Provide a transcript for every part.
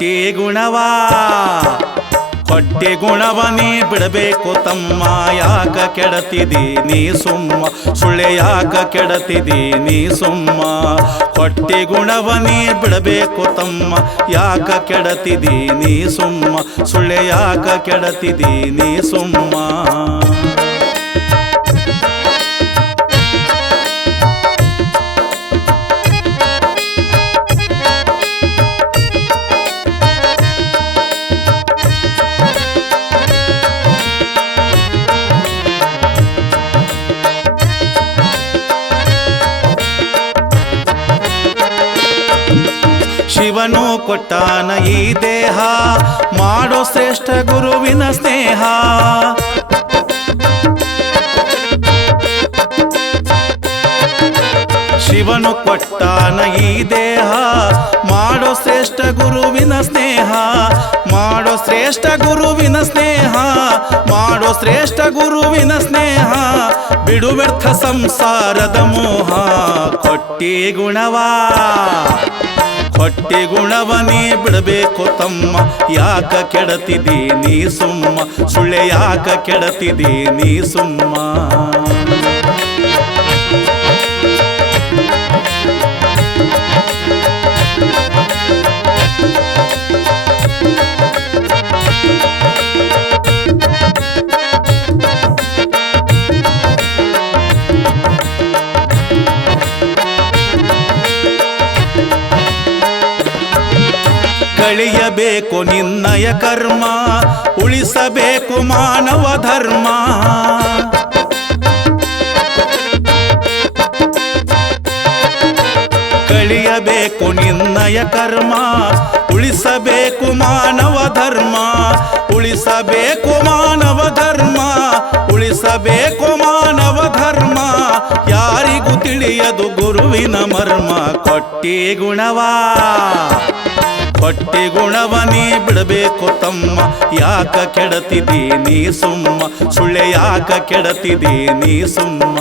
ಕೊಟ್ಟಿ ಗುಣವಾ ಹೊಟ್ಟೆ ಗುಣವ ನೀ ಬಿಡಬೇಕು ತಮ್ಮ, ಯಾಕ ಕೆಡತಿದಿ ನೀ ಸುಮ್ಮ, ಸುಳ್ಳೆ ಯಾಕ ಕೆಡತಿದಿ ನೀ ಸುಮ್ಮ. ಹೊಟ್ಟೆ ಗುಣವ ನೀ ಬಿಡಬೇಕು ತಮ್ಮ, ಯಾಕ ಕೆಡತಿದಿ ನೀ ಸುಮ್ಮ, ಸುಳ್ಳೆ ಯಾಕ ಕೆಡತಿದಿ ನೀ ಸುಮ್ಮ. ಶಿವನು ಕೊಟ್ಟಾನ ಈ ದೇಹ, ಮಾಡೋ ಶ್ರೇಷ್ಠ ಗುರುವಿನ ಸ್ನೇಹ. ಶಿವನು ಕೊಟ್ಟಾನ ಈ ದೇಹ, ಮಾಡೋ ಶ್ರೇಷ್ಠ ಗುರುವಿನ ಸ್ನೇಹ, ಮಾಡೋ ಶ್ರೇಷ್ಠ ಗುರುವಿನ ಸ್ನೇಹ, ಮಾಡೋ ಶ್ರೇಷ್ಠ ಗುರುವಿನ ಸ್ನೇಹ. ಬಿಡು ವ್ಯರ್ಥ ಸಂಸಾರದ ಮೋಹ, ಕೊಟ್ಟಿ ಗುಣವಾ ಹೊಟ್ಟೆ ಗುಣವ ನೀ ಬಿಡಬೇಕು ತಮ್ಮ, ಯಾಕ ಕೆಡತಿದಿ ನೀ ಸುಮ್ಮ, ಸುಳ್ಳೆ ಯಾಕ ಕೆಡತಿದಿ ನೀ ಸುಮ್ಮ. ಕಳಿಯಬೇಕು ನಿನ್ನಯ ಕರ್ಮ, ಉಳಿಸಬೇಕು ಮಾನವ ಧರ್ಮ. ಕಳಿಯಬೇಕು ನಿನ್ನಯ ಕರ್ಮ, ಉಳಿಸಬೇಕು ಮಾನವ ಧರ್ಮ, ಉಳಿಸಬೇಕು ಮಾನವ ಧರ್ಮ, ಉಳಿಸಬೇಕು ಮಾನವ ಧರ್ಮ. ಯಾರಿಗೂ ತಿಳಿಯದು ಗುರುವಿನ ಮರ್ಮ, ಕೊಟ್ಟಿ ಗುಣವಾ ಹೊಟ್ಟೆ ಗುಣವ ನೀ ಬಿಡಬೇಕು ತಮ್ಮ, ಯಾಕ ಕೆಡತಿದಿ ನೀ ಸುಮ್ಮ, ಸುಳ್ಳೆ ಯಾಕ ಕೆಡತಿದಿ ನೀ ಸುಮ್ಮ.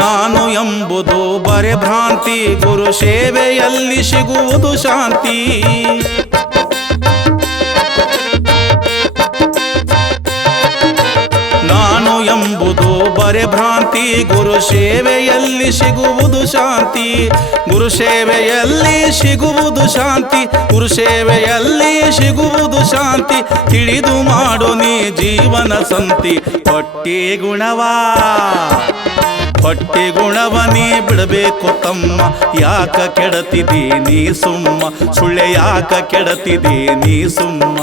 ನಾನು ಎಂಬುದು ಬರೆ ಭ್ರಾಂತಿ, ಗುರು ಸೇವೆಯಲ್ಲಿ ಸಿಗುವುದು ಶಾಂತಿ. ನಾನು ಎಂಬುದು ಬರೆ ಭ್ರಾಂತಿ, ಗುರು ಸೇವೆಯಲ್ಲಿ ಸಿಗುವುದು ಶಾಂತಿ. ಗುರು ಸೇವೆಯಲ್ಲಿ ಸಿಗುವುದು ಶಾಂತಿ, ಗುರು ಸೇವೆಯಲ್ಲಿ ಸಿಗುವುದು ಶಾಂತಿ. ತಿಳಿದು ಮಾಡು ನೀ ಜೀವನ ಸಂತಿ, ಕೊಟ್ಟಿ ಗುಣವಾ ಹೊಟ್ಟೆ ಗುಣವ ನೀ ಬಿಡಬೇಕು ತಮ್ಮ, ಯಾಕ ಕೆಡತಿದಿ ನೀ ಸುಮ್ಮ, ಸುಳ್ಳೆ ಯಾಕ ಕೆಡತಿದಿ ನೀ ಸುಮ್ಮ.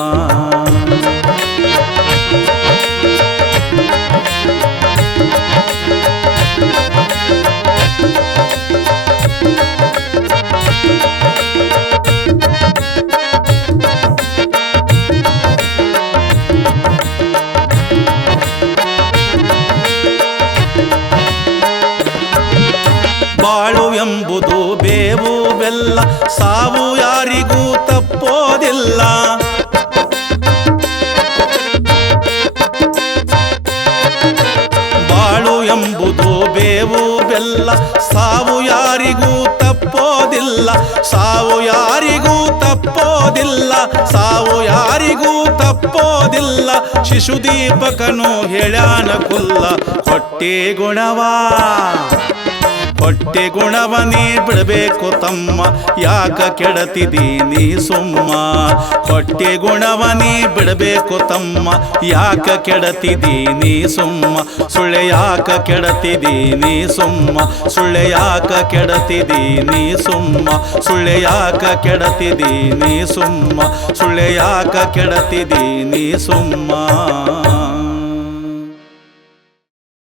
ಬಾಳು ಎಂಬುದು ಬೇವು ಬೆಲ್ಲ, ಸಾವು ಯಾರಿಗೂ ತಪ್ಪೋದಿಲ್ಲ. ಬಾಳು ಎಂಬುದು ಬೇವು ಬೆಲ್ಲ, ಸಾವು ಯಾರಿಗೂ ತಪ್ಪೋದಿಲ್ಲ, ಸಾವು ಯಾರಿಗೂ ತಪ್ಪೋದಿಲ್ಲ, ಸಾವು ಯಾರಿಗೂ ತಪ್ಪೋದಿಲ್ಲ. ಶಿಶುದೀಪಕನು ಹೇಳ್ಯಾನ ಕುಲ್ಲ, ಕೊಟ್ಟಿ ಗುಣವಾ ಹೊಟ್ಟೆ ಗುಣವ ನೀ ಬಿಡಬೇಕು ತಮ್ಮ, ಯಾಕ ಕೆಡತಿದಿ ನೀ ಸುಮ್ಮ. ಹೊಟ್ಟೆ ಗುಣವ ನೀ ಬಿಡಬೇಕು ತಮ್ಮ, ಯಾಕ ಕೆಡತಿದಿ ನೀ ಸುಮ್ಮ, ಸುಳ್ಳೆ ಯಾಕ ಕೆಡತಿದಿ ನೀ ಸುಮ್ಮ, ಸುಳ್ಳೆ ಯಾಕ ಕೆಡತಿದಿ ನೀ ಸುಮ್ಮ, ಸುಳ್ಳೆ ಯಾಕ ಕೆಡತಿದಿ ನೀ ಸುಮ್ಮ, ಸುಳ್ಳೆ ಯಾಕ ಕೆಡತಿದಿ ನೀ ಸುಮ್ಮ.